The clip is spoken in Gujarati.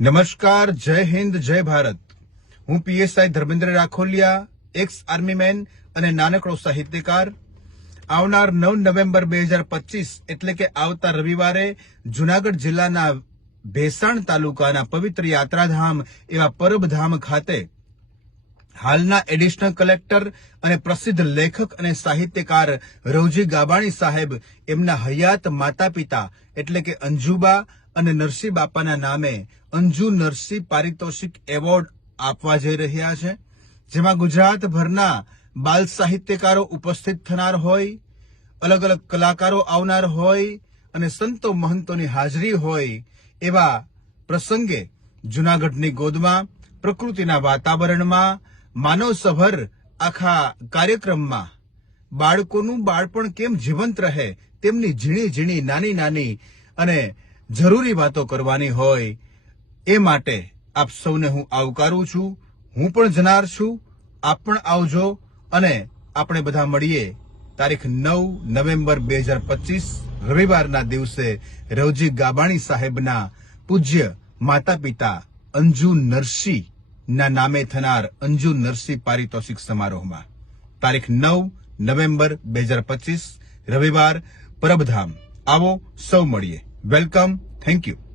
નમસ્કાર, જય હિન્દ, જય ભારત. હું PSI Dharmendra Rakholiya, x army main અને નાનકડો સાહિત્યકાર. આવનાર 9 નવેમ્બર 2025 એટલે કે આવતા રવિવારે જુનાગઢ જિલ્લાના ભેસાણ તાલુકાના પવિત્ર યાત્રાધામ એવા પરબધામ ખાતે હાલના એડિશનલ કલેક્ટર અને પ્રસિદ્ધ લેખક અને સાહિત્યકાર રવજી ગાબાણી સાહેબ એમના હયાત માતા પિતા એટલે કે અંજુબા અને નરસિંહ બાપાના નામે અંજુ નરસિંહ પારિતોષિક એવોર્ડ આપવા જઈ રહ્યા છે, જેમાં ગુજરાતભરના બાલ સાહિત્યકારો ઉપસ્થિત થનાર હોય, અલગ અલગ કલાકારો આવનાર હોય અને સંતો મહંતોની હાજરી હોય. એવા પ્રસંગે જુનાગઢની ગોદમાં પ્રકૃતિના વાતાવરણમાં માનવસભર આખા કાર્યક્રમમાં બાળકોનું બાળપણ કેમ જીવંત રહે તેમની ઝીણી ઝીણી નાની નાની અને જરૂરી વાતો કરવાની હોય. એ માટે આપ સૌને હું આવકારું છું. હું પણ જનાર છું, આપ પણ આવજો અને આપણે બધા મળીએ તારીખ 9 નવેમ્બર 2025 રવિવારના દિવસે રવજી ગાબાણી સાહેબના પૂજ્ય માતા પિતા અંજુ નરસિંહ ના નામે થનાર અંજુ નરસિંહ પારિતોષિક સમારોહમાં. તારીખ 9 નવેમ્બર 2025 રવિવાર, પરબધામ. આવો, સૌ મળીએ. વેલકમ. Thank you.